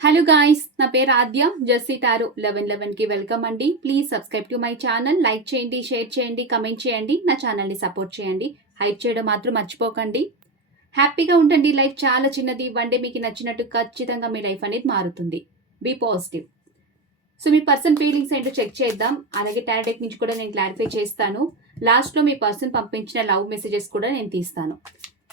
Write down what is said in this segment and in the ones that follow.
Hello guys, నా పేరు ఆద్య. Jassi tarot 1111కి welcome అండి. Please subscribe to my channel. Like చేయండి, షేర్ చేయండి, కమెంట్ చేయండి, నా ఛానల్ని సపోర్ట్ చేయండి. హైప్ చేయడం మాత్రం మర్చిపోకండి. హ్యాపీగా ఉండండి. లైఫ్ చాలా చిన్నది. వన్ డే మీకు నచ్చినట్టు ఖచ్చితంగా మీ లైఫ్ అనేది మారుతుంది. Be positive. సో మీ పర్సన్ ఫీలింగ్స్ ఏంటో చెక్ చేద్దాం. అలాగే టారో నుంచి కూడా నేను క్లారిఫై చేస్తాను. లాస్ట్లో మీ పర్సన్ పంపించిన లవ్ మెసేజెస్ కూడా నేను తీస్తాను.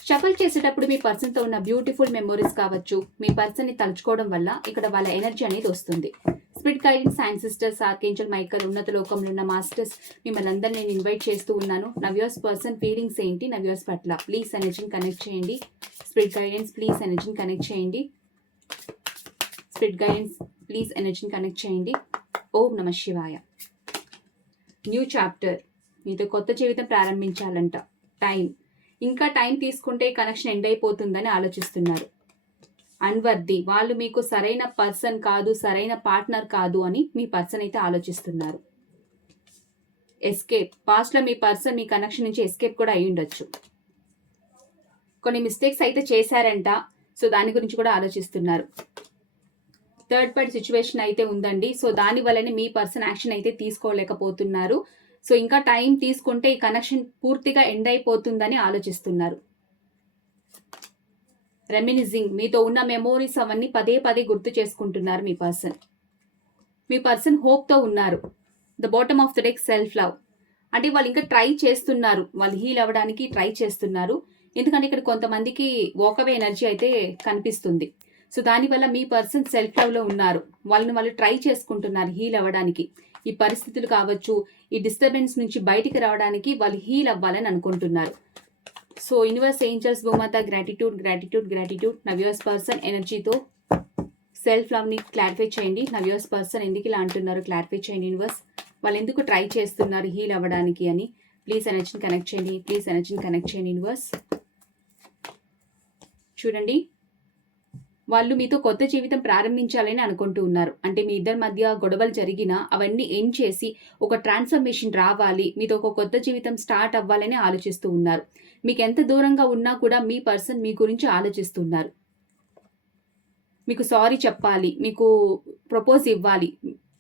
షఫల్ చేసేటప్పుడు మీ పర్సన్తో ఉన్న బ్యూటిఫుల్ మెమొరీస్ కావచ్చు, మీ పర్సన్ని తలుచుకోవడం వల్ల ఇక్కడ వాళ్ళ ఎనర్జీ అనేది వస్తుంది. Spirit guidance, science sisters, archangel Michael, ఉన్నత లోకంలో ఉన్న మాస్టర్స్, మిమ్మల్ని అందరినీ నేను ఇన్వైట్ చేస్తూ ఉన్నాను. నవ్యూస్ పర్సన్ ఫీలింగ్స్ ఏంటి, నవ్యూస్ పట్ల ప్లీజ్ ఎనర్జీని కనెక్ట్ చేయండి. స్పిరిట్ గైడెన్స్ ప్లీజ్ ఎనర్జీని కనెక్ట్ చేయండి. స్పిరిట్ గైడెన్స్ ప్లీజ్ ఎనర్జీని కనెక్ట్ చేయండి. ఓం నమః శివాయ. న్యూ చాప్టర్, మీతో కొత్త జీవితం ప్రారంభించాలంట. ఇంకా టైం తీసుకుంటే కనెక్షన్ ఎండ్ అయిపోతుందని ఆలోచిస్తున్నారు. అన్వర్ది, వాళ్ళు మీకు సరైన పర్సన్ కాదు, సరైన పార్ట్నర్ కాదు అని మీ పర్సన్ అయితే ఆలోచిస్తున్నారు. ఎస్కేప్, పాస్ట్లో మీ పర్సన్ మీ కనెక్షన్ నుంచి ఎస్కేప్ కూడా అయి ఉండొచ్చు. కొన్ని మిస్టేక్స్ అయితే చేశారంట, సో దాని గురించి కూడా ఆలోచిస్తున్నారు. థర్డ్ పార్టీ సిచ్యువేషన్ అయితే ఉందండి, సో దాని వల్లనే మీ పర్సన్ యాక్షన్ అయితే తీసుకోలేకపోతున్నారు. సో ఇంకా టైం తీసుకుంటే ఈ కనెక్షన్ పూర్తిగా ఎండ్ అయిపోతుందని ఆలోచిస్తున్నారు. రెమినిజింగ్, మీతో ఉన్న మెమోరీస్ అవన్నీ పదే పదే గుర్తు చేసుకుంటున్నారు మీ పర్సన్. మీ పర్సన్ హోప్తో ఉన్నారు. The bottom of the deck self love, అంటే వాళ్ళు ఇంకా ట్రై చేస్తున్నారు, వాళ్ళు హీల్ అవ్వడానికి ట్రై చేస్తున్నారు. ఎందుకంటే ఇక్కడ కొంతమందికి వాకవే ఎనర్జీ అయితే కనిపిస్తుంది. సో దానివల్ల మీ పర్సన్ సెల్ఫ్ లవ్లో ఉన్నారు. వాళ్ళు ట్రై చేసుకుంటున్నారు హీల్ అవ్వడానికి. ఈ పరిస్థితులు కావచ్చు, ఈ డిస్టర్బెన్స్ నుంచి బయటికి రావడానికి వాళ్ళు హీల్ అవ్వాలని అనుకుంటున్నారు. సో యూనివర్స్, ఏంజల్స్, భూమాత, గ్రాటిట్యూడ్ గ్రాటిట్యూడ్ గ్రాటిట్యూడ్. నవ్యూస్ పర్సన్ ఎనర్జీతో సెల్ఫ్ లవ్ని క్లారిఫై చేయండి. నవ్యూస్ పర్సన్ ఎందుకు ఇలా అంటున్నారు క్లారిఫై చేయండి. యూనివర్స్, వాళ్ళు ఎందుకు ట్రై చేస్తున్నారు హీల్ అవ్వడానికి అని ప్లీజ్ ఎనర్జీని కనెక్ట్ చేయండి. ప్లీజ్ ఎనర్జీని కనెక్ట్ చేయండి యూనివర్స్. చూడండి, వాళ్ళు మీతో కొత్త జీవితం ప్రారంభించాలని అనుకుంటూ ఉన్నారు. అంటే మీ ఇద్దరి మధ్య గొడవలు జరిగినా అవన్నీ ఎండ్ చేసి ఒక ట్రాన్స్ఫర్మేషన్ రావాలి, మీతో ఒక కొత్త జీవితం స్టార్ట్ అవ్వాలని ఆలోచిస్తూ ఉన్నారు. మీకు ఎంత దూరంగా ఉన్నా కూడా మీ పర్సన్ మీ గురించి ఆలోచిస్తున్నారు. మీకు సారీ చెప్పాలి, మీకు ప్రపోజ్ ఇవ్వాలి,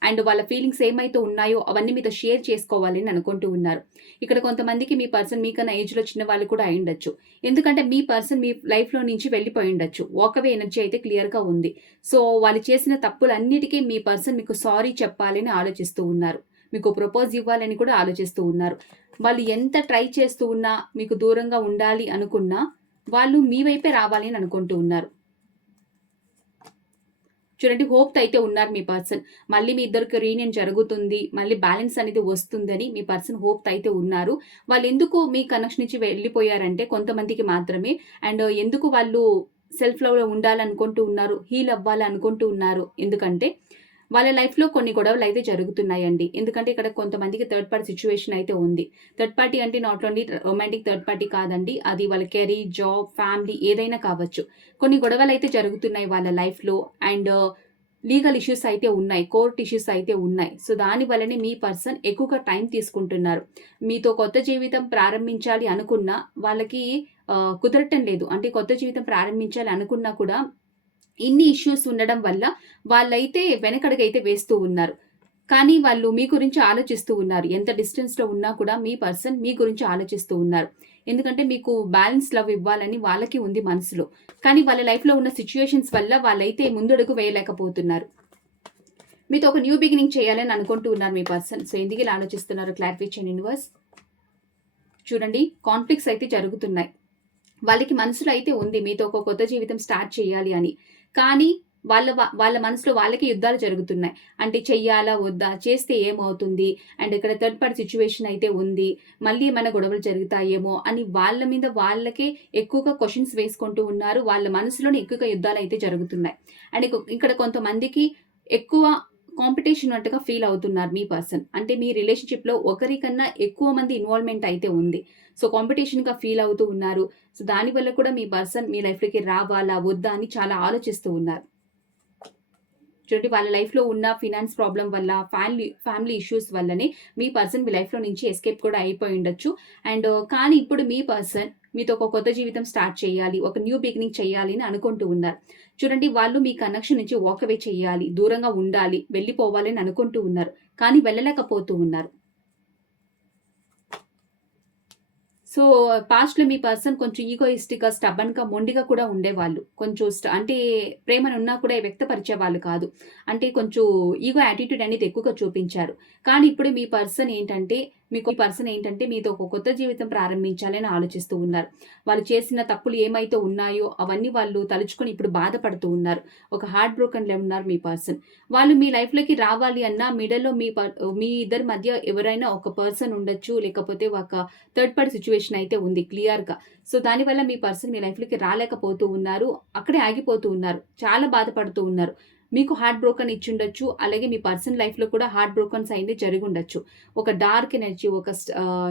అండ్ వాళ్ళ ఫీలింగ్స్ ఏమైతే ఉన్నాయో అవన్నీ మీతో షేర్ చేసుకోవాలి అని అనుకుంటూ ఉన్నారు. ఇక్కడ కొంతమందికి మీ పర్సన్ మీకన్నా ఏజ్లో చిన్న వాళ్ళు కూడా అయి ఉండొచ్చు. ఎందుకంటే మీ పర్సన్ మీ లైఫ్లో నుంచి వెళ్ళిపోయి ఉండొచ్చు. వాకవే ఎనర్జీ అయితే క్లియర్గా ఉంది. సో వాళ్ళు చేసిన తప్పులన్నిటికీ మీ పర్సన్ మీకు సారీ చెప్పాలని ఆలోచిస్తూ ఉన్నారు. మీకు ప్రపోజ్ ఇవ్వాలని కూడా ఆలోచిస్తూ ఉన్నారు. వాళ్ళు ఎంత ట్రై చేస్తూ ఉన్నా, మీకు దూరంగా ఉండాలి అనుకున్నా, వాళ్ళు మీ వైపే రావాలి అని అనుకుంటూ ఉన్నారు. చూడండి, హోప్తో అయితే ఉన్నారు మీ పర్సన్. మళ్ళీ మీ ఇద్దరికి రీయూనియన్ జరుగుతుంది, మళ్ళీ బ్యాలెన్స్ అనేది వస్తుందని మీ పర్సన్ హోప్తో అయితే ఉన్నారు. వాళ్ళు ఎందుకు మీ కనెక్షన్ నుంచి వెళ్ళిపోయారంటే కొంతమందికి మాత్రమే. అండ్ ఎందుకు వాళ్ళు సెల్ఫ్ లవ్లో ఉండాలనుకుంటూ ఉన్నారు, హీల్ అవ్వాలనుకుంటూ ఉన్నారు, ఎందుకంటే వాళ్ళ లైఫ్లో కొన్ని గొడవలు అయితే జరుగుతున్నాయండి. ఎందుకంటే ఇక్కడ కొంతమందికి థర్డ్ పార్టీ సిచ్యువేషన్ అయితే ఉంది. థర్డ్ పార్టీ అంటే not only romantic third party కాదండి, అది వాళ్ళ కెరీర్, జాబ్, ఫ్యామిలీ ఏదైనా కావచ్చు. కొన్ని గొడవలు అయితే జరుగుతున్నాయి వాళ్ళ లైఫ్లో. అండ్ లీగల్ ఇష్యూస్ అయితే ఉన్నాయి, కోర్ట్ ఇష్యూస్ అయితే ఉన్నాయి. సో దాని వల్లనే మీ పర్సన్ ఎక్కువగా టైం తీసుకుంటున్నారు. మీతో కొత్త జీవితం ప్రారంభించాలి అనుకున్నా వాళ్ళకి కుదరటం లేదు. అంటే కొత్త జీవితం ప్రారంభించాలి అనుకున్నా కూడా ఇన్ని ఇష్యూస్ ఉండడం వల్ల వాళ్ళైతే వెనకడుగైతే వేస్తూ ఉన్నారు. కానీ వాళ్ళు మీ గురించి ఆలోచిస్తూ ఉన్నారు. ఎంత డిస్టెన్స్లో ఉన్నా కూడా మీ పర్సన్ మీ గురించి ఆలోచిస్తూ ఉన్నారు. ఎందుకంటే మీకు బ్యాలెన్స్ లవ్ ఇవ్వాలని వాళ్ళకి ఉంది మనసులో. కానీ వాళ్ళ లైఫ్లో ఉన్న సిచ్యువేషన్స్ వల్ల వాళ్ళైతే ముందడుగు వేయలేకపోతున్నారు. మీతో ఒక న్యూ బిగినింగ్ చేయాలని అనుకుంటూ ఉన్నారు మీ పర్సన్. సో ఎందుకు ఇలా ఆలోచిస్తున్నారు క్లారిఫై చేయండి యూనివర్స్. చూడండి, కాన్ఫ్లిక్ట్స్ అయితే జరుగుతున్నాయి. వాళ్ళకి మనసులో అయితే ఉంది మీతో ఒక కొత్త జీవితం స్టార్ట్ చేయాలి అని. కానీ వాళ్ళ మనసులో వాళ్ళకి యుద్ధాలు జరుగుతున్నాయి. అంటే చెయ్యాలా వద్దా, చేస్తే ఏమవుతుంది, అండ్ ఇక్కడ థర్డ్ పార్టీ సిచ్యువేషన్ అయితే ఉంది, మళ్ళీ ఏమైనా గొడవలు జరుగుతాయేమో అని వాళ్ళ మీద వాళ్ళకే ఎక్కువగా క్వశ్చన్స్ వేసుకుంటూ ఉన్నారు. వాళ్ళ మనసులోనే ఎక్కువగా యుద్ధాలు అయితే జరుగుతున్నాయి. అండ్ ఇక్కడ కొంతమందికి ఎక్కువ కాంపిటీషన్ ఉన్నట్టుగా ఫీల్ అవుతున్నారు మీ పర్సన్. అంటే మీ రిలేషన్షిప్లో ఒకరికన్నా ఎక్కువ మంది ఇన్వాల్వ్మెంట్ అయితే ఉంది. సో కాంపిటీషన్గా ఫీల్ అవుతూ ఉన్నారు. సో దానివల్ల కూడా మీ పర్సన్ మీ లైఫ్లోకి రావాలా వద్దా అని చాలా ఆలోచిస్తూ ఉన్నారు. చూడండి వాళ్ళ లైఫ్‌లో ఉన్న ఫినాన్స్ ప్రాబ్లమ్ వల్ల, ఫ్యామిలీ ఇష్యూస్ వల్లనే మీ పర్సన్ మీ లైఫ్‌లో నుంచి ఎస్కేప్ కూడా అయిపోయి ఉండొచ్చు. అండ్ కానీ ఇప్పుడు మీ పర్సన్ మీతో ఒక కొత్త జీవితం స్టార్ట్ చేయాలి. ఒక న్యూ బిగినింగ్ చేయాలి అని అనుకుంటూ ఉన్నారు. చూడండి వాళ్ళు మీ కనెక్షన్ నుంచి వాక్ అవే చేయాలి. దూరంగా ఉండాలి. వెళ్ళిపోవాలి అని అనుకుంటూ ఉన్నారు. కానీ వెళ్ళలేకపోతూ ఉన్నారు. సో, పాస్ట్‌లో మీ పర్సన్ కొంచెం ఈగోయిస్టిక్‌గా, స్టబర్న్‌గా, మొండిగా కూడా ఉండేవాళ్ళు. కొంచెం అంటే ప్రేమనున్నా కూడా వ్యక్తపరిచేవాళ్ళు కాదు. అంటే కొంచెం ఈగో యాటిట్యూడ్ అనేది ఎక్కువగా చూపించారు. కానీ ఇప్పుడు మీ పర్సన్ ఏంటంటే మీతో ఒక కొత్త జీవితం ప్రారంభించాలని ఆలోచిస్తూ ఉన్నారు. వాళ్ళు చేసిన తప్పులు ఏమైతే ఉన్నాయో అవన్నీ వాళ్ళు తలుచుకొని ఇప్పుడు బాధపడుతూ ఉన్నారు. ఒక హార్ట్ బ్రోకెన్‌లో ఉన్నారు మీ పర్సన్. వాళ్ళు మీ లైఫ్‌లోకి రావాలి అన్నా మిడిల్‌లో మీ ఇద్దరి మధ్య ఎవరైనా ఒక పర్సన్ ఉండొచ్చు. లేకపోతే ఒక థర్డ్ పార్టీ సిట్యుయేషన్ అయితే ఉంది క్లియర్‌గా. సో, దానివల్ల మీ పర్సన్ మీ లైఫ్‌లోకి రాలేకపోతూ ఉన్నారు. అక్కడే ఆగిపోతూ ఉన్నారు. చాలా బాధపడుతూ ఉన్నారు. మీకు హార్ట్ బ్రోకెన్ ఇచ్చుండొచ్చు. అలాగే మీ పర్సన్ లైఫ్‌లో కూడా హార్ట్ బ్రోకెన్స్ అయింది జరిగుండొచ్చు. ఒక డార్క్ ఎనర్జీ,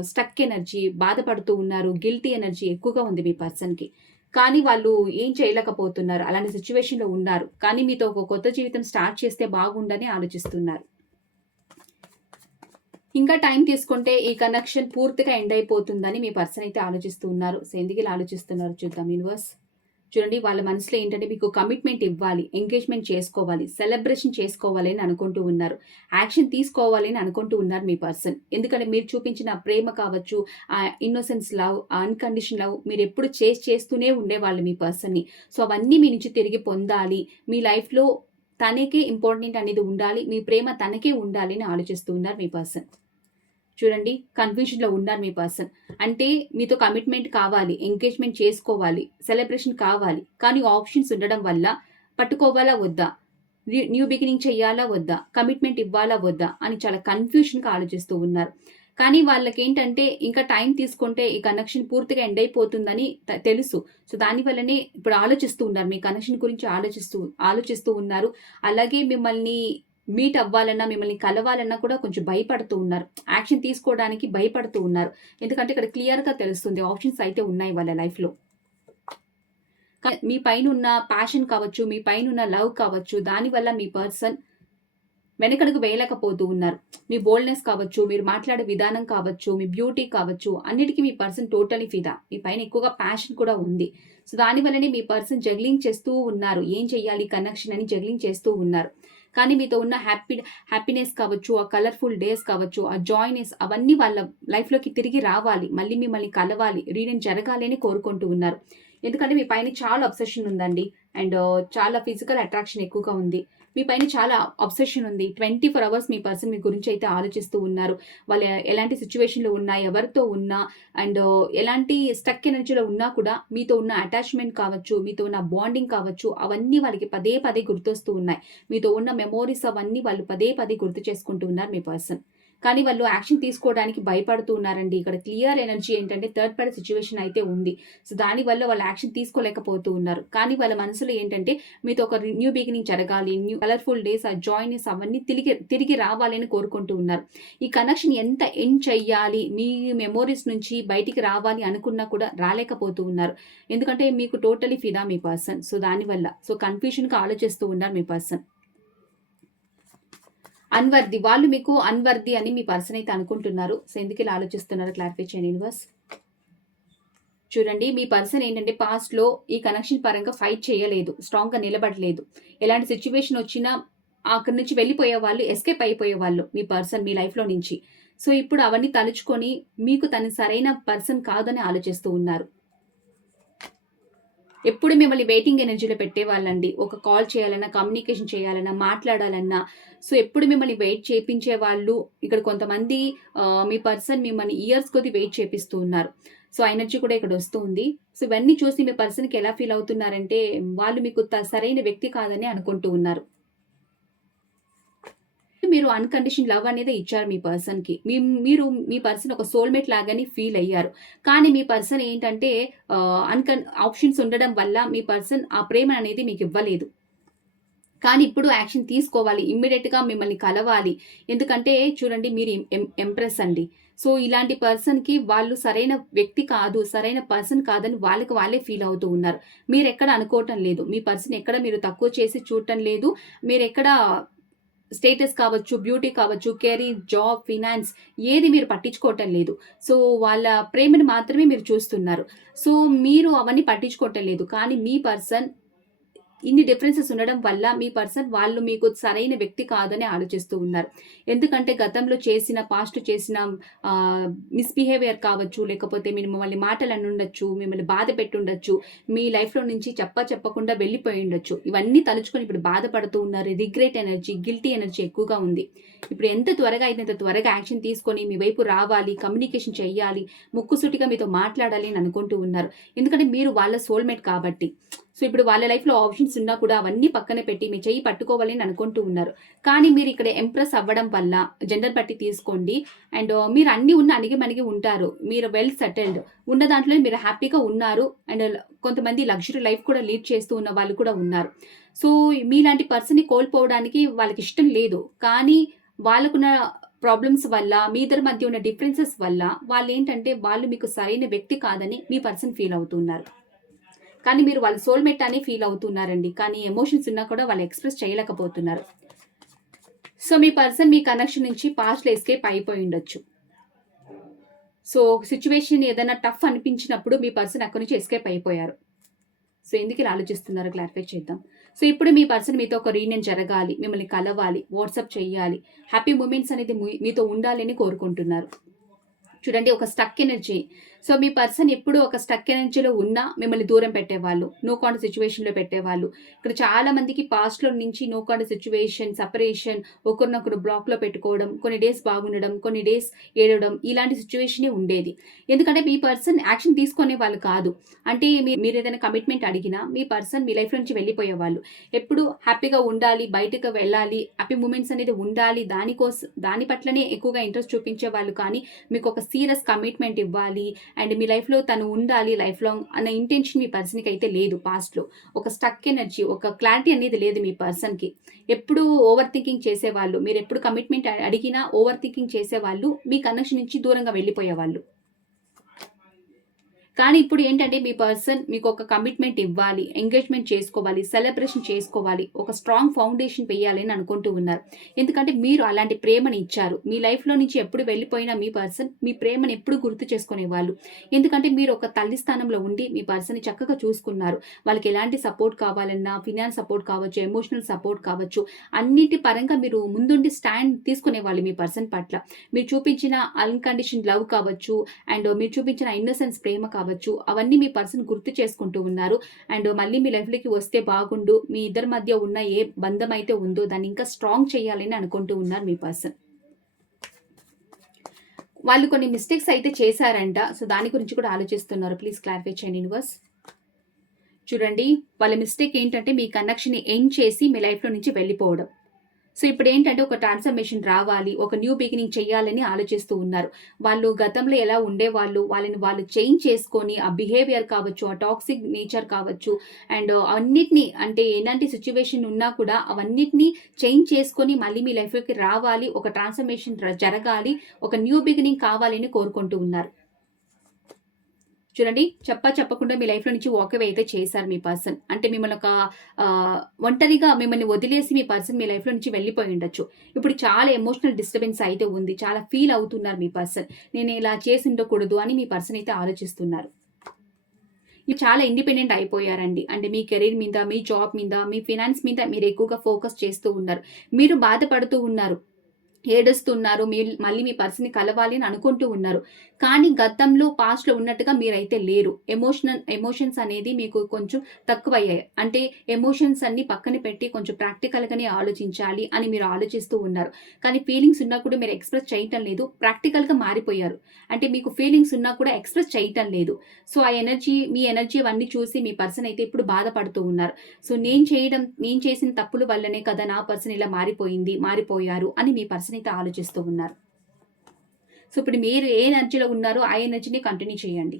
స్టక్ ఎనర్జీ, బాధపడుతూ ఉన్నారు. గిల్టీ ఎనర్జీ ఎక్కువగా ఉంది మీ పర్సన్‌కి. కానీ వాళ్ళు ఏం చేయలేకపోతున్నారు. అలాంటి సిట్యుయేషన్‌లో ఉన్నారు. కానీ మీతో ఒక కొత్త జీవితం స్టార్ట్ చేస్తే బాగుండని ఆలోచిస్తున్నారు. ఇంకా టైం తీసుకుంటే ఈ కనెక్షన్ పూర్తిగా ఎండ్ అయిపోతుందని మీ పర్సన్ అయితే ఆలోచిస్తూ ఉన్నారు. సో, ఎందుకిలా ఆలోచిస్తున్నారు చూద్దాం యూనివర్స్. చూడండి వాళ్ళ మనసులో ఏంటంటే మీకు కమిట్మెంట్ ఇవ్వాలి, ఎంగేజ్‌మెంట్ చేసుకోవాలి, సెలబ్రేషన్ చేసుకోవాలి అని అనుకుంటూ ఉన్నారు. యాక్షన్ తీసుకోవాలి అని అనుకుంటూ ఉన్నారు మీ పర్సన్. ఎందుకంటే మీరు చూపించిన ప్రేమ కావచ్చు, ఇన్నోసెన్స్ లవ్, అన్‌కండిషనల్ లవ్ మీరెప్పుడు చేస్తూనే ఉండేవాళ్ళు మీ పర్సన్‌ని. సో, అవన్నీ మీ నుంచి తిరిగి పొందాలి. మీ లైఫ్‌లో తనకే ఇంపార్టెంట్ అనేది ఉండాలి. మీ ప్రేమ తనకే ఉండాలి అని ఆలోచిస్తూ ఉన్నారు మీ పర్సన్. చూడండి కన్‌ఫ్యూజన్‌లో ఉన్నారు మీ పర్సన్. అంటే మీతో కమిట్మెంట్ కావాలి, ఎంగేజ్‌మెంట్ చేసుకోవాలి, సెలబ్రేషన్ కావాలి. కానీ ఆప్షన్స్ ఉండడం వల్ల పట్టుకోవాలా వద్దా? న్యూ బిగినింగ్ చేయాలా వద్దా? కమిట్మెంట్ ఇవ్వాలా వద్దా? అని చాలా కన్‌ఫ్యూషన్‌గా ఆలోచిస్తూ ఉన్నారు. కానీ వాళ్ళకేంటంటే ఇంకా టైం తీసుకుంటే ఈ కనెక్షన్ పూర్తిగా ఎండ్ అయిపోతుందని తెలుసు. సో, దాని వల్లనే ఇప్పుడు ఆలోచిస్తూ ఉన్నారు. మీ కనెక్షన్ గురించి ఆలోచిస్తూ ఉన్నారు. అలాగే మిమ్మల్ని మీట్ అవ్వాలన్నా, మిమ్మల్ని కలవాలన్నా కూడా కొంచెం భయపడుతూ ఉన్నారు. యాక్షన్ తీసుకోవడానికి భయపడుతూ ఉన్నారు. ఎందుకంటే ఇక్కడ క్లియర్‌గా తెలుస్తుంది. ఆప్షన్స్ అయితే ఉన్నాయి వాళ్ళ లైఫ్‌లో. మీ పైనున్న ప్యాషన్ కావచ్చు, మీ పైనున్న లవ్ కావచ్చు, దానివల్ల మీ పర్సన్ వెనకడుగు వేయలేకపోతూ ఉన్నారు. మీ బోల్డ్‌నెస్ కావచ్చు, మీరు మాట్లాడే విధానం కావచ్చు, మీ బ్యూటీ కావచ్చు, అన్నిటికి మీ పర్సన్ టోటల్లీ ఫిదా. మీ పైన ఎక్కువగా ప్యాషన్ కూడా ఉంది. సో, దానివల్లనే మీ పర్సన్ జగ్లింగ్ చేస్తూ ఉన్నారు. ఏం చెయ్యాలి కనెక్షన్ అని జగ్లింగ్ చేస్తూ ఉన్నారు. కానీ మీతో ఉన్న హ్యాపీనెస్ కావచ్చు, ఆ కలర్‌ఫుల్ డేస్ కావచ్చు, ఆ జాయ్‌నెస్ అవన్నీ వాళ్ళ లైఫ్‌లోకి తిరిగి రావాలి. మళ్ళీ మిమ్మల్ని కలవాలి, రీయూనియన్ జరగాలి అని కోరుకుంటూ ఉన్నారు. ఎందుకంటే మీ పైన చాలా అబ్సెషన్ ఉందండి. అండ్ చాలా ఫిజికల్ అట్రాక్షన్ ఎక్కువగా ఉంది. మీ పైన చాలా అబ్సెషన్ ఉంది. 24 అవర్స్ మీ పర్సన్ మీ గురించి అయితే ఆలోచిస్తూ ఉన్నారు. వాళ్ళు ఎలాంటి సిట్యుయేషన్‌లో ఉన్నా, ఎవరితో ఉన్నా అండ్ ఎలాంటి స్టక్ ఎనర్జీలో ఉన్నా కూడా మీతో ఉన్న అటాచ్‌మెంట్ కావచ్చు, మీతో ఉన్న బాండింగ్ కావచ్చు, అవన్నీ వాళ్ళకి పదే పదే గుర్తొస్తూ ఉన్నాయి. మీతో ఉన్న మెమోరీస్ అవన్నీ వాళ్ళు పదే పదే గుర్తు చేసుకుంటూ ఉన్నారు మీ పర్సన్. కానీ వాళ్ళు యాక్షన్ తీసుకోవడానికి భయపడుతూ ఉన్నారండి. ఇక్కడ క్లియర్ ఎనర్జీ ఏంటంటే థర్డ్ పార్టీ సిట్యుయేషన్ అయితే ఉంది. సో, దానివల్ల వాళ్ళు యాక్షన్ తీసుకోలేకపోతూ ఉన్నారు. కానీ వాళ్ళ మనసులో ఏంటంటే మీతో ఒక న్యూ బిగినింగ్ జరగాలి. న్యూ కలర్‌ఫుల్ డేస్, ఆ జాయ్‌నెస్ అవన్నీ తిరిగి రావాలని కోరుకుంటూ ఉన్నారు. ఈ కనెక్షన్ ఎంత ఎండ్ చెయ్యాలి, మీ మెమోరీస్ నుంచి బయటికి రావాలి అనుకున్నా కూడా రాలేకపోతూ ఉన్నారు. ఎందుకంటే మీకు టోటల్లీ ఫిదా మీ పర్సన్. సో, దానివల్ల. సో, కన్‌ఫ్యూషన్‌గా ఆలోచిస్తూ ఉన్నారు మీ పర్సన్. అన్వర్ది. వాళ్ళు మీకు అన్వర్ది అని మీ పర్సన్ అయితే అనుకుంటున్నారు. సో, ఎందుకిలా ఆలోచిస్తున్నారో క్లారిఫై చేయండి యూనివర్స్. చూడండి మీ పర్సన్ ఏంటంటే పాస్ట్‌లో ఈ కనెక్షన్ పరంగా ఫైట్ చేయలేదు. స్ట్రాంగ్‌గా నిలబడలేదు. ఎలాంటి సిట్యుయేషన్ వచ్చినా అక్కడి నుంచి వెళ్ళిపోయేవాళ్ళు, ఎస్కేప్ అయిపోయేవాళ్ళు మీ పర్సన్ మీ లైఫ్‌లో నుంచి. సో, ఇప్పుడు అవన్నీ తలుచుకొని మీకు తను సరైన పర్సన్ కాదని ఆలోచిస్తూ ఉన్నారు. ఎప్పుడు మిమ్మల్ని వెయిటింగ్ ఎనర్జీలో పెట్టేవాళ్ళండి. ఒక కాల్ చేయాలన్నా, కమ్యూనికేషన్ చేయాలన్నా, మాట్లాడాలన్నా, సో, ఎప్పుడు మిమ్మల్ని వెయిట్ చేపించేవాళ్ళు. ఇక్కడ కొంతమంది మీ పర్సన్ మిమ్మల్ని ఇయర్స్ కొద్దీ వెయిట్ చేపిస్తూ ఉన్నారు. సో, ఆ ఎనర్జీ కూడా ఇక్కడొస్తూ ఉంది. సో, ఇవన్నీ చూసి మీ పర్సన్‌కి ఎలా ఫీల్ అవుతున్నారంటే, వాళ్ళు మీకు సరైన వ్యక్తి కాదని అనుకుంటూ ఉన్నారు. మీరు అన్‌కండిషనల్ లవ్ అనేది ఇచ్చారు మీ పర్సన్‌కి. మీరు మీ పర్సన్ ఒక సోల్‌మేట్ లాగానే ఫీల్ అయ్యారు. కానీ మీ పర్సన్ ఏంటంటే ఆప్షన్స్ ఉండడం వల్ల మీ పర్సన్ ఆ ప్రేమ అనేది మీకు ఇవ్వలేదు. కానీ ఇప్పుడు యాక్షన్ తీసుకోవాలి. ఇమ్మీడియేట్‌గా మిమ్మల్ని కలవాలి. ఎందుకంటే చూడండి మీరు ఎంప్రెస్ అండి. సో, ఇలాంటి పర్సన్‌కి వాళ్ళు సరైన వ్యక్తి కాదు, సరైన పర్సన్ కాదని వాళ్ళకి వాళ్ళే ఫీల్ అవుతూ ఉన్నారు. మీరెక్కడ అనుకోవటం లేదు. మీ పర్సన్ ఎక్కడ మీరు తక్కువ చేసి చూడటం లేదు. మీరెక్కడ స్టేటస్ కావచ్చు, బ్యూటీ కావచ్చు, కెరీర్, జాబ్, ఫినాన్స్ ఏది మీరు పట్టించుకోవటం లేదు. సో, వాళ్ళ ప్రేమను మాత్రమే మీరు చూస్తున్నారు. సో, మీరు అవన్నీ పట్టించుకోవటం లేదు. కానీ మీ పర్సన్ ఇన్ని డిఫరెన్సెస్ ఉండడం వల్ల మీ పర్సన్ వాళ్ళు మీకు సరైన వ్యక్తి కాదని ఆలోచిస్తూ ఉన్నారు. ఎందుకంటే గతంలో చేసిన పాస్ట్ చేసిన మిస్‌బిహేవియర్ కావచ్చు, లేకపోతే మిమ్మల్ని మాటలు అనుండొచ్చు, మిమ్మల్ని బాధ పెట్టుండొచ్చు, మీ లైఫ్‌లో నుంచి చెప్పకుండా వెళ్ళిపోయుండొచ్చు. ఇవన్నీ తలుచుకొని ఇప్పుడు బాధపడుతూ ఉన్నారు. రిగ్రెట్ ఎనర్జీ, గిల్టీ ఎనర్జీ ఎక్కువగా ఉంది. ఇప్పుడు ఎంత త్వరగా అయితే అంత త్వరగా యాక్షన్ తీసుకొని మీ వైపు రావాలి, కమ్యూనికేషన్ చెయ్యాలి, ముక్కుసూటిగా మీతో మాట్లాడాలి అని అనుకుంటూ ఉన్నారు. ఎందుకంటే మీరు వాళ్ళ సోల్‌మేట్ కాబట్టి. సో, ఇప్పుడు వాళ్ళ లైఫ్‌లో ఆప్షన్స్ ఉన్నా కూడా అవన్నీ పక్కన పెట్టి మీ చెయ్యి పట్టుకోవాలి అని అనుకుంటూ ఉన్నారు. కానీ మీరు ఇక్కడ ఇంప్రెస్ అవ్వడం వల్ల జెండర్ బట్టి తీసుకోండి. అండ్ మీరు అన్నీ ఉన్న అణిగి-మణిగి ఉంటారు. మీరు వెల్ సెటిల్డ్. ఉన్న దాంట్లోనే మీరు హ్యాపీగా ఉన్నారు. అండ్ కొంతమంది లగ్జరీ లైఫ్ కూడా లీడ్ చేస్తూ ఉన్న వాళ్ళు కూడా ఉన్నారు. సో, మీలాంటి పర్సన్‌ని కోల్పోవడానికి వాళ్ళకిష్టం లేదు. కానీ వాళ్ళకున్న ప్రాబ్లమ్స్ వల్ల, మీ ఇద్దరి మధ్య ఉన్న డిఫరెన్సెస్ వల్ల వాళ్ళేంటంటే వాళ్ళు మీకు సరైన వ్యక్తి కాదని మీ పర్సన్ ఫీల్ అవుతున్నారు. కానీ మీరు వాళ్ళ సోల్‌మేట్ అని ఫీల్ అవుతున్నారండి. కానీ ఎమోషన్స్ ఉన్నా కూడా వాళ్ళు ఎక్స్‌ప్రెస్ చేయలేకపోతున్నారు. సో, మీ పర్సన్ మీ కనెక్షన్ నుంచి పాస్ట్‌లో ఎస్కేప్ అయిపోయుండొచ్చు. సో, సిట్యుయేషన్ ఏదైనా టఫ్ అనిపించినప్పుడు మీ పర్సన్ అక్కడి నుంచి ఎస్కేప్ అయిపోయారు. సో, ఎందుకిలా ఆలోచిస్తున్నారో క్లారిఫై చేద్దాం. సో, ఇప్పుడు మీ పర్సన్ మీతో ఒక రీయూనియన్ జరగాలి, మిమ్మల్ని కలవాలి, వాట్సాప్ చేయాలి, హ్యాపీ మూమెంట్స్ అనేది మీతో ఉండాలని కోరుకుంటున్నారు. చూడండి ఒక స్టక్ ఎనర్జీ. సో, మీ పర్సన్ ఎప్పుడు ఒక స్టక్ ఎనర్జీలో ఉన్నా మిమ్మల్ని దూరం పెట్టేవాళ్ళు. నో కాంటాక్ట్ సిట్యుయేషన్‌లో పెట్టేవాళ్ళు. ఇక్కడ చాలా మందికి పాస్ట్‌లో నుంచి నో కాంటాక్ట్ సిట్యుయేషన్, సెపరేషన్, ఒకరినొకరు బ్లాక్‌లో పెట్టుకోవడం, కొన్ని డేస్ బాగుండడం, కొన్ని డేస్ ఏడవడం ఇలాంటి సిట్యుయేషనే ఉండేది. ఎందుకంటే మీ పర్సన్ యాక్షన్ తీసుకునేవాళ్ళు కాదు. అంటే మీరేదైనా కమిట్మెంట్ అడిగినా మీ పర్సన్ మీ లైఫ్‌లో నుంచి వెళ్ళిపోయేవాళ్ళు. ఎప్పుడు హ్యాపీగా ఉండాలి, బయటకు వెళ్ళాలి, హ్యాపీ మూమెంట్స్ అనేది ఉండాలి, దాని పట్లనే ఎక్కువగా ఇంట్రెస్ట్ చూపించేవాళ్ళు కానీ మీకొక సీరియస్ కమిట్మెంట్ ఇవ్వాలి అండ్ మీ లైఫ్‌లో తను ఉండాలి లైఫ్ లాంగ్ అన్న ఇంటెన్షన్ మీ పర్సన్‌కి అయితే లేదు పాస్ట్‌లో. ఒక స్టక్ ఎనర్జీ, ఒక క్లారిటీ అనేది లేదు మీ పర్సన్‌కి. ఎప్పుడు ఓవర్ థింకింగ్ చేసేవాళ్ళు. మీరెప్పుడు కమిట్మెంట్ అడిగినా ఓవర్ థింకింగ్ చేసేవాళ్ళు. మీ కనెక్షన్ నుంచి దూరంగా వెళ్ళిపోయేవాళ్ళు. కానీ ఇప్పుడు ఏంటంటే మీ పర్సన్ మీకొక కమిట్మెంట్ ఇవ్వాలి, ఎంగేజ్‌మెంట్ చేసుకోవాలి, సెలబ్రేషన్ చేసుకోవాలి, ఒక స్ట్రాంగ్ ఫౌండేషన్ వెయ్యాలి అని అనుకుంటూ ఉన్నారు. ఎందుకంటే మీరు అలాంటి ప్రేమని ఇచ్చారు. మీ లైఫ్‌లో నుంచి ఎప్పుడు వెళ్ళిపోయినా మీ పర్సన్ మీ ప్రేమను ఎప్పుడు గుర్తు చేసుకునేవాళ్ళు. ఎందుకంటే మీరు ఒక తల్లి స్థానంలో ఉండి మీ పర్సన్‌ని చక్కగా చూసుకున్నారు. వాళ్ళకి ఎలాంటి సపోర్ట్ కావాలన్నా, ఫినాన్స్ సపోర్ట్ కావచ్చు, ఎమోషనల్ సపోర్ట్ కావచ్చు, అన్నిటి పరంగా మీరు ముందుండి స్టాండ్ తీసుకునేవాళ్ళు మీ పర్సన్ పట్ల. మీరు చూపించిన అన్‌కండిషన్డ్ లవ్ కావచ్చు అండ్ మీరు చూపించిన ఇన్నోసెన్స్ ప్రేమ కావచ్చు, అవన్నీ మీ పర్సన్ గుర్తు చేసుకుంటూ ఉన్నారు. అండ్ మళ్ళీ మీ లైఫ్‌లోకి వస్తే బాగుండు, మీ ఇద్దరి మధ్య ఉన్న ఏ బంధం అయితే ఉందో దాన్ని ఇంకా స్ట్రాంగ్ చేయాలని అనుకుంటూ ఉన్నారు మీ పర్సన్. వాళ్ళు కొన్ని మిస్టేక్స్ అయితే చేశారంట. సో, దాని గురించి కూడా ఆలోచిస్తున్నారు. ప్లీజ్ క్లారిఫై చేయండి యూనివర్స్. చూడండి వాళ్ళ మిస్టేక్ ఏంటంటే మీ కనెక్షన్‌ని ఎండ్ చేసి మీ లైఫ్‌లో నుంచి వెళ్ళిపోవడం. సో, ఇప్పుడేంటంటే ఒక ట్రాన్స్‌ఫర్మేషన్ రావాలి, ఒక న్యూ బిగినింగ్ చేయాలని ఆలోచిస్తూ ఉన్నారు. వాళ్ళు గతంలో ఎలా ఉండేవాళ్ళు, వాళ్ళని వాళ్ళు చేంజ్ చేసుకొని, ఆ బిహేవియర్ కావచ్చు, ఆ టాక్సిక్ నేచర్ కావచ్చు, అండ్ అన్నిటిని అంటే ఎలాంటి సిట్యుయేషన్ ఉన్నా కూడా అవన్నిటిని చేంజ్ చేసుకొని మళ్ళీ మీ లైఫ్‌లోకి రావాలి, ఒక ట్రాన్స్‌ఫర్మేషన్ జరగాలి, ఒక న్యూ బిగినింగ్ కావాలని కోరుకుంటూ ఉన్నారు. చూడండి చెప్పకుండా మీ లైఫ్‌లో నుంచి వాక్ అవే అయితే చేశారు మీ పర్సన్. అంటే మిమ్మల్ని ఒక ఒంటరిగా మిమ్మల్ని వదిలేసి మీ పర్సన్ మీ లైఫ్‌లో నుంచి వెళ్ళిపోయి ఉండొచ్చు. ఇప్పుడు చాలా ఎమోషనల్ డిస్టర్బెన్స్ అయితే ఉంది. చాలా ఫీల్ అవుతున్నారు మీ పర్సన్. నేను ఇలా చేసి ఉండకూడదు అని మీ పర్సన్ అయితే ఆలోచిస్తున్నారు. చాలా ఇండిపెండెంట్ అయిపోయారండి. అంటే మీ కెరీర్ మీద, మీ జాబ్ మీద, మీ ఫినాన్స్ మీద మీరు ఎక్కువగా ఫోకస్ చేస్తూ ఉన్నారు. మీరు బాధపడుతూ ఉన్నారు. ఏడుస్తున్నారు. మళ్ళీ మీ పర్సన్‌ని కలవాలి అని అనుకుంటూ ఉన్నారు. కానీ గతంలో పాస్ట్‌లో ఉన్నట్టుగా మీరైతే లేరు. ఎమోషన్స్ అనేది మీకు కొంచెం తక్కువయ్యాయి. అంటే ఎమోషన్స్ అన్నీ పక్కన పెట్టి కొంచెం ప్రాక్టికల్‌గానే ఆలోచించాలి అని మీరు ఆలోచిస్తూ ఉన్నారు. కానీ ఫీలింగ్స్ ఉన్నా కూడా మీరు ఎక్స్‌ప్రెస్ చేయటం లేదు. ప్రాక్టికల్‌గా మారిపోయారు. అంటే మీకు ఫీలింగ్స్ ఉన్నా కూడా ఎక్స్‌ప్రెస్ చేయటం లేదు. సో, ఆ ఎనర్జీ మీ ఎనర్జీ అవన్నీ చూసి మీ పర్సన్ అయితే ఇప్పుడు బాధపడుతూ ఉన్నారు. సో, నేను చేసిన తప్పుల వల్లనే కదా నా పర్సన్ ఇలా మారిపోయారు అని మీ పర్సన్ అయితే ఆలోచిస్తూ ఉన్నారు. సో, ఇప్పుడు మీరు ఏ ఎనర్జీలో ఉన్నారో ఆ ఎనర్జీని కంటిన్యూ చేయండి.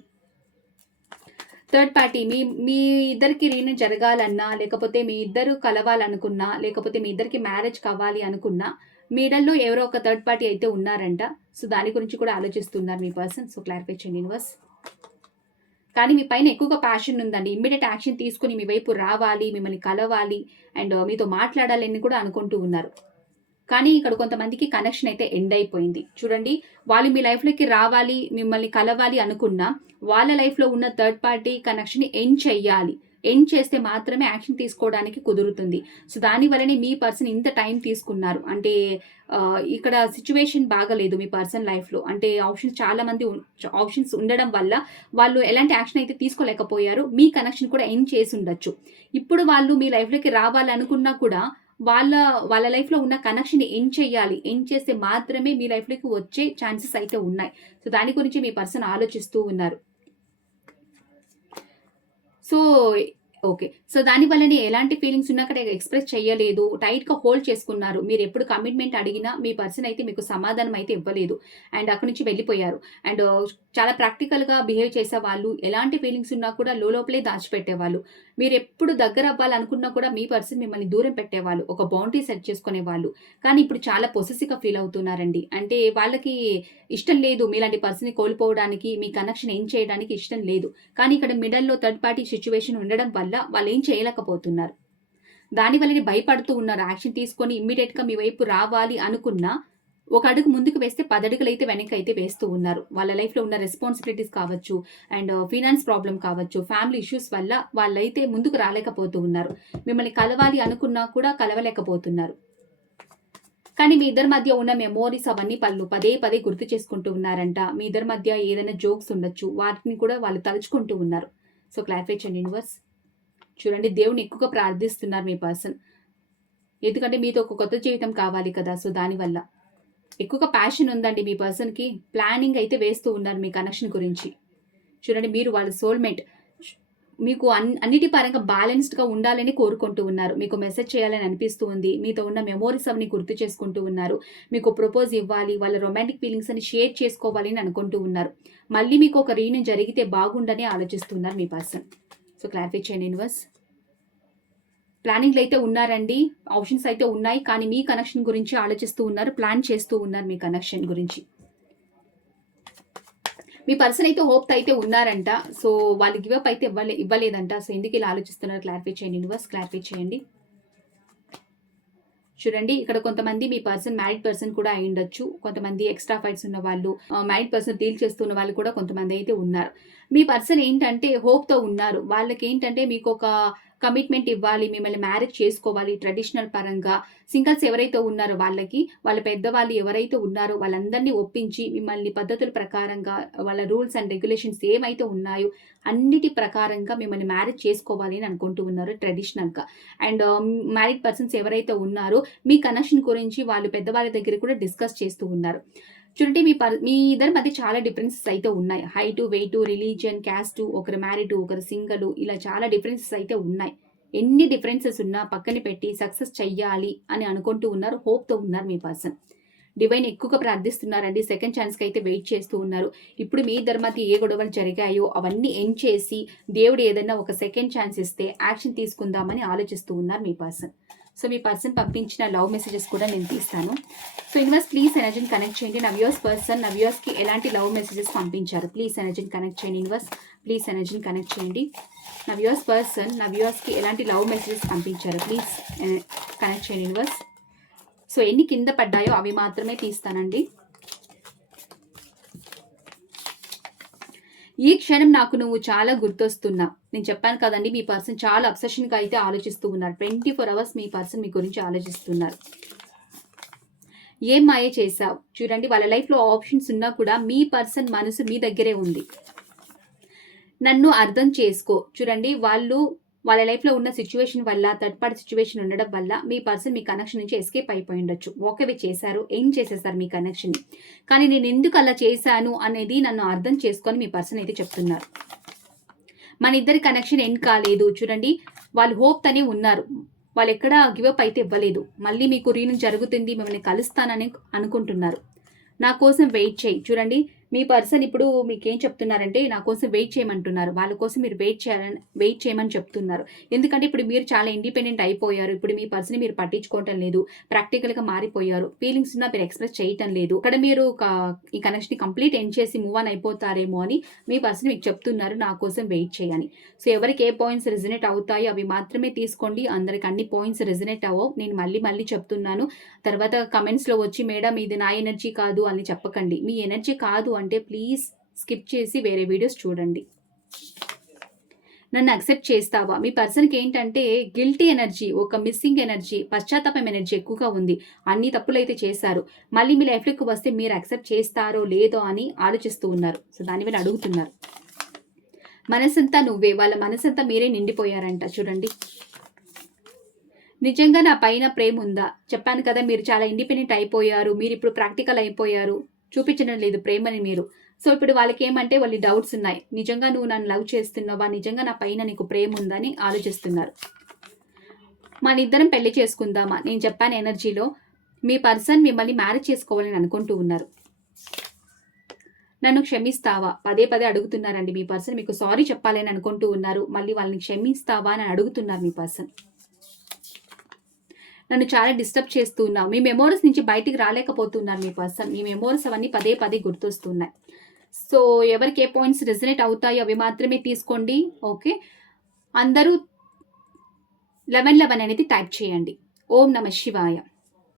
థర్డ్ పార్టీ మీ ఇద్దరికి రీయూనియన్ జరగాలన్నా, లేకపోతే మీ ఇద్దరు కలవాలనుకున్నా, లేకపోతే మీ ఇద్దరికి మ్యారేజ్ కావాలి అనుకున్నా, మిడిల్‌లో ఎవరో ఒక థర్డ్ పార్టీ అయితే ఉన్నారంట. సో, దాని గురించి కూడా ఆలోచిస్తున్నారు మీ పర్సన్. సో, క్లారిఫై చేయండి యూనివర్స్. కానీ మీ పైన ఎక్కువగా ప్యాషన్ ఉందండి. ఇమ్మీడియేట్ యాక్షన్ తీసుకొని మీ వైపు రావాలి, మిమ్మల్ని కలవాలి అండ్ మీతో మాట్లాడాలని కూడా అనుకుంటూ ఉన్నారు. కానీ ఇక్కడ కొంతమందికి కనెక్షన్ అయితే ఎండ్ అయిపోయింది. చూడండి, వాళ్ళు మీ లైఫ్‌లోకి రావాలి, మిమ్మల్ని కలవాలి అనుకున్నా, వాళ్ళ లైఫ్‌లో ఉన్న థర్డ్ పార్టీ కనెక్షన్‌ని ఎండ్ చెయ్యాలి. ఎండ్ చేస్తే మాత్రమే యాక్షన్ తీసుకోవడానికి కుదురుతుంది. సో, దాని వల్లనే మీ పర్సన్ ఇంత టైం తీసుకున్నారు. అంటే ఇక్కడ సిట్యుయేషన్ బాగాలేదు మీ పర్సన్ లైఫ్‌లో. అంటే ఆప్షన్స్ ఉండడం వల్ల వాళ్ళు ఎలాంటి యాక్షన్ అయితే తీసుకోలేకపోయారు. మీ కనెక్షన్ కూడా ఎండ్ చేసుండొచ్చు. ఇప్పుడు వాళ్ళు మీ లైఫ్‌లోకి రావాలనుకున్నా కూడా వాళ్ళ లైఫ్‌లో ఉన్న కనెక్షన్‌ని ఎండ్ చేయాలి. ఎండ్ చేస్తే మాత్రమే మీ లైఫ్‌లోకి వచ్చే ఛాన్సెస్ అయితే ఉన్నాయి. సో, దాని గురించి మీ పర్సన్ ఆలోచిస్తూ ఉన్నారు. So, okay. సో, దాని వల్లనే ఎలాంటి ఫీలింగ్స్ ఉన్నా అక్కడ ఎక్స్‌ప్రెస్ చేయలేదు. టైట్‌గా హోల్డ్ చేసుకున్నారు. మీరెప్పుడు కమిట్మెంట్ అడిగినా మీ పర్సన్ అయితే మీకు సమాధానం అయితే ఇవ్వలేదు. అండ్ అక్కడి నుంచి వెళ్ళిపోయారు. అండ్ చాలా ప్రాక్టికల్‌గా బిహేవ్ చేసేవాళ్ళు. ఎలాంటి ఫీలింగ్స్ ఉన్నా కూడా లోపలే దాచిపెట్టేవాళ్ళు. మీరెప్పుడు దగ్గర అవ్వాలనుకున్నా కూడా మీ పర్సన్ మిమ్మల్ని దూరం పెట్టేవాళ్ళు. ఒక బౌండరీ సెట్ చేసుకునేవాళ్ళు. కానీ ఇప్పుడు చాలా పొసెసివ్‌గా ఫీల్ అవుతున్నారండి. అంటే వాళ్ళకి ఇష్టం లేదు మీలాంటి పర్సన్‌ని కోల్పోవడానికి, మీ కనెక్షన్ ఎండ్ చేయడానికి ఇష్టం లేదు. కానీ ఇక్కడ మిడిల్‌లో థర్డ్ పార్టీ సిట్యుయేషన్ ఉండడం వల్ల వాళ్ళేం చేయలేకపోతున్నారు. దాని వల్లనే భయపడుతూ ఉన్నారు. యాక్షన్ తీసుకొని ఇమ్మీడియేట్‌గా మీ వైపు రావాలి అనుకున్నా, ఒక అడుగు ముందుకు వేస్తే 10 అడుగులైతే వెనక్కైతే వేస్తూ ఉన్నారు. వాళ్ళ లైఫ్‌లో ఉన్న రెస్పాన్సిబిలిటీస్ కావచ్చు, అండ్ ఫినాన్స్ ప్రాబ్లమ్ కావచ్చు, ఫ్యామిలీ ఇష్యూస్ వల్ల వాళ్ళైతే ముందుకు రాలేకపోతూ ఉన్నారు. మిమ్మల్ని కలవాలి అనుకున్నా కూడా కలవలేకపోతున్నారు. కానీ మీ ఇద్దరి మధ్య ఉన్న మెమోరీస్ అవన్నీ పదే పదే గుర్తు చేసుకుంటూ ఉన్నారంట. మీ ఇద్దరి మధ్య ఏదైనా జోక్స్ ఉండొచ్చు. వాటిని కూడా వాళ్ళు తలుచుకుంటూ ఉన్నారు. సో, క్లారిఫై చేయండి యూనివర్స్. చూడండి, దేవుడిని ఎక్కువగా ప్రార్థిస్తున్నారు మీ పర్సన్. ఎందుకంటే మీతో ఒక కొత్త జీవితం కావాలి కదా! సో, దానివల్ల. ఎక్కువగా ప్యాషన్ ఉందండి మీ పర్సన్‌కి. ప్లానింగ్ అయితే వేస్తూ ఉన్నారు మీ కనెక్షన్ గురించి. చూడండి, మీరు వాళ్ళ సోల్‌మేట్. మీకు అన్నిటి పరంగా బ్యాలెన్స్డ్‌గా ఉండాలని కోరుకుంటూ ఉన్నారు. మీకు మెసేజ్ చేయాలని అనిపిస్తూ ఉంది. మీతో ఉన్న మెమోరీస్ అవన్నీ గుర్తు చేసుకుంటూ ఉన్నారు. మీకు ప్రపోజ్ ఇవ్వాలి, వాళ్ళ రొమాంటిక్ ఫీలింగ్స్ అని షేర్ చేసుకోవాలి అని అనుకుంటూ ఉన్నారు. మళ్ళీ మీకు ఒక రీయూనియన్ జరిగితే బాగుండని ఆలోచిస్తున్నారు మీ పర్సన్. సో, క్లారిఫై చేయండి యూనివర్స్. ప్లానింగ్‌లో అయితే ఉన్నారండి. ఆప్షన్స్ అయితే ఉన్నాయి. కానీ మీ కనెక్షన్ గురించి ఆలోచిస్తూ ఉన్నారు. ప్లాన్ చేస్తూ ఉన్నారు మీ కనెక్షన్ గురించి. మీ పర్సన్ అయితే హోప్‌తో అయితే ఉన్నారంట. సో, వాళ్ళు గివ్ అప్ అయితే ఇవ్వలేదంట. సో, ఎందుకు ఇలా ఆలోచిస్తున్నారు క్లారిఫై చేయండి యూనివర్స్. క్లారిఫై చేయండి. చూడండి, ఇక్కడ కొంతమంది మీ పర్సన్ మ్యారీడ్ పర్సన్ కూడా అయ్యుండొచ్చు. కొంతమంది ఎక్స్‌ట్రా ఫైట్స్ ఉన్నవాళ్ళు, మ్యారీడ్ పర్సన్ డీల్ చేస్తున్న వాళ్ళు కూడా కొంతమంది అయితే ఉన్నారు. మీ పర్సన్ ఏంటంటే హోప్‌తో ఉన్నారు. వాళ్ళకేంటంటే మీకొక కమిట్మెంట్ ఇవ్వాలి, మిమ్మల్ని మ్యారేజ్ చేసుకోవాలి ట్రెడిషనల్ పరంగా. సింగిల్స్ ఎవరైతే ఉన్నారో వాళ్ళకి, వాళ్ళ పెద్దవాళ్ళు ఎవరైతే ఉన్నారో వాళ్ళందరినీ ఒప్పించి మిమ్మల్ని పద్ధతుల ప్రకారంగా, వాళ్ళ రూల్స్ అండ్ రెగ్యులేషన్స్ ఏమైతే ఉన్నాయో అన్నిటి ప్రకారంగా మిమ్మల్ని మ్యారేజ్ చేసుకోవాలి అని అనుకుంటూ ఉన్నారు ట్రెడిషనల్‌గా. అండ్ మ్యారీడ్ పర్సన్స్ ఎవరైతే ఉన్నారో మీ కనెక్షన్ గురించి వాళ్ళు పెద్దవాళ్ళ దగ్గర కూడా డిస్కస్ చేస్తూ ఉన్నారు. చూడండి, మీ ఇద్దరి మధ్య చాలా డిఫరెన్సెస్ అయితే ఉన్నాయి. హైటు, వెయిటు, రిలీజియన్, క్యాస్టు, ఒకరు మ్యారీడు, ఒకరు సింగిలు, ఇలా చాలా డిఫరెన్సెస్ అయితే ఉన్నాయి. ఎన్ని డిఫరెన్సెస్ ఉన్నా పక్కన పెట్టి సక్సెస్ చెయ్యాలి అని అనుకుంటూ ఉన్నారు. హోప్‌తో ఉన్నారు మీ పర్సన్. డివైన్ ఎక్కువగా ప్రార్థిస్తున్నారండి. సెకండ్ ఛాన్స్‌కి అయితే వెయిట్ చేస్తూ ఉన్నారు. ఇప్పుడు మీ ఇద్దరి మధ్య ఏ గొడవలు జరిగాయో అవన్నీ ఎండ్ చేసి దేవుడు ఏదైనా ఒక సెకండ్ ఛాన్స్ ఇస్తే యాక్షన్ తీసుకుందామని ఆలోచిస్తూ ఉన్నారు మీ పర్సన్. సో, మీ పర్సన్ పంపించిన లవ్ మెసేజెస్ కూడా నేను తీస్తాను. సో, యూనివర్స్ ప్లీజ్ ఎనర్జీని కనెక్ట్ చేయండి. నా వ్యూవర్స్‌కి ఎలాంటి లవ్ మెసేజెస్ పంపించారు ప్లీజ్ ఎనర్జీని కనెక్ట్ చేయండి యూనివర్స్. ప్లీజ్ ఎనర్జీని కనెక్ట్ చేయండి. నా వ్యూవర్స్‌కి ఎలాంటి లవ్ మెసేజెస్ పంపించారు ప్లీజ్ కనెక్ట్ చేయండి యూనివర్స్. సో, ఎన్ని కింద పడ్డాయో అవి మాత్రమే తీస్తానండి. ఈ క్షణం నాకు నువ్వు చాలా గుర్తొస్తున్నావు. నేను చెప్పాను కదండి, మీ పర్సన్ చాలా అబ్సెషన్‌గా అయితే ఆలోచిస్తూ ఉన్నారు. 24 అవర్స్ మీ పర్సన్ మీ గురించి ఆలోచిస్తున్నారు. ఏం మాయ చేశావు? చూడండి, వాళ్ళ లైఫ్‌లో ఆప్షన్స్ ఉన్నా కూడా మీ పర్సన్ మనసు మీ దగ్గరే ఉంది. నన్ను అర్థం చేసుకో. చూడండి, వాళ్ళ లైఫ్‌లో ఉన్న సిట్యుయేషన్ వల్ల, థర్డ్ పార్టీ సిట్యుయేషన్ ఉండడం వల్ల మీ పర్సన్ మీ కనెక్షన్ నుంచి ఎస్కేప్ అయిపోయి ఉండొచ్చు. వాక్ అవే చేశారు. ఎండ్ చేసేసారు మీ కనెక్షన్‌ని. కానీ నేను ఎందుకు అలా చేశాను అనేది నన్ను అర్థం చేసుకొని మీ పర్సన్ అయితే చెప్తున్నారు. మన ఇద్దరి కనెక్షన్ ఎండ్ కాలేదు. చూడండి, వాళ్ళు హోప్‌తోనే ఉన్నారు. వాళ్ళు ఎక్కడా గివ్ అప్ అయితే ఇవ్వలేదు. మళ్ళీ మీకు రీయూనియన్ జరుగుతుంది, మిమ్మల్ని కలుస్తానని అనుకుంటున్నారు. నా కోసం వెయిట్ చేయి. చూడండి, మీ పర్సన్ ఇప్పుడు మీకేం చెప్తున్నారంటే నా కోసం వెయిట్ చేయమంటున్నారు. వాళ్ళ కోసం మీరు వెయిట్ చేయమని చెప్తున్నారు. ఎందుకంటే ఇప్పుడు మీరు చాలా ఇండిపెండెంట్ అయిపోయారు. ఇప్పుడు మీ పర్సన్‌ని మీరు పట్టించుకోవటం లేదు. ప్రాక్టికల్‌గా మారిపోయారు. ఫీలింగ్స్ ఉన్నా మీరు ఎక్స్‌ప్రెస్ చేయటం లేదు. ఇక్కడ మీరు ఈ కనెక్షన్‌ని కంప్లీట్ ఎండ్ చేసి మూవ్ ఆన్ అయిపోతారేమో అని మీ పర్సన్ మీకు చెప్తున్నారు నా కోసం వెయిట్ చేయని. సో ఎవరికి ఏ పాయింట్స్ రెజొనేట్ అవుతాయో అవి మాత్రమే తీసుకోండి. అందరికి అన్ని పాయింట్స్ రెజొనేట్ అవ్వవు. నేను మళ్ళీ చెప్తున్నాను. తర్వాత కమెంట్స్‌లో వచ్చి మేడం ఇది నా ఎనర్జీ కాదు అని చెప్పకండి. మీ ఎనర్జీ కాదు అంటే ప్లీజ్ స్కిప్ చేసి వేరే వీడియోస్ చూడండి. నన్ను అక్సెప్ట్ చేస్తావా? మీ పర్సన్‌కి ఏంటంటే గిల్టీ ఎనర్జీ, ఒక మిస్సింగ్ ఎనర్జీ, పశ్చాత్తాపం ఎనర్జీ ఎక్కువగా ఉంది. అన్ని తప్పులైతే చేశారు. మళ్ళీ మీ లైఫ్‌లోకి వస్తే మీరు అక్సెప్ట్ చేస్తారో లేదో అని ఆలోచిస్తూ ఉన్నారు. సో దాని మీద అడుగుతున్నారు. మనసంతా నువ్వే, వాళ్ళ మనసంతా మీరే నిండిపోయారంట చూడండి. నిజంగా నా పైన ప్రేమ ఉందా? చెప్పాను కదా మీరు చాలా ఇండిపెండెంట్ అయిపోయారు. మీరిప్పుడు ప్రాక్టికల్ అయిపోయారు. చూపించడం లేదు ప్రేమని మీరు. సో ఇప్పుడు వాళ్ళకేమంటే వాళ్ళ డౌట్స్ ఉన్నాయి. నిజంగా నువ్వు నన్ను లవ్ చేస్తున్నావా? నిజంగా నా పైన నీకు ప్రేమ ఉందా అని ఆలోచిస్తున్నారు. మనిద్దరం పెళ్లి చేసుకుందామా? నేను చెప్పాను ఎనర్జీలో మీ పర్సన్ మిమ్మల్ని మ్యారేజ్ చేసుకోవాలని అనుకుంటూ ఉన్నారు. నన్ను క్షమిస్తావా? పదే అడుగుతున్నారండి మీ పర్సన్. మీకు సారీ చెప్పాలని అనుకుంటూ ఉన్నారు. మళ్ళీ వాళ్ళని క్షమిస్తావా అని అడుగుతున్నారు మీ పర్సన్. నన్ను చాలా డిస్టర్బ్ చేస్తూ ఉన్నావు. మీ మెమోరీస్ నుంచి బయటికి రాలేకపోతున్నారు మీ పర్సన్. మీ మెమోరీస్ అవన్నీ పదే గుర్తొస్తున్నాయి. సో ఎవరికి ఏ పాయింట్స్ రెజొనేట్ అవుతాయో అవి మాత్రమే తీసుకోండి. ఓకే. అందరూ 11 అనేది టైప్ చేయండి. ఓం నమః శివాయ.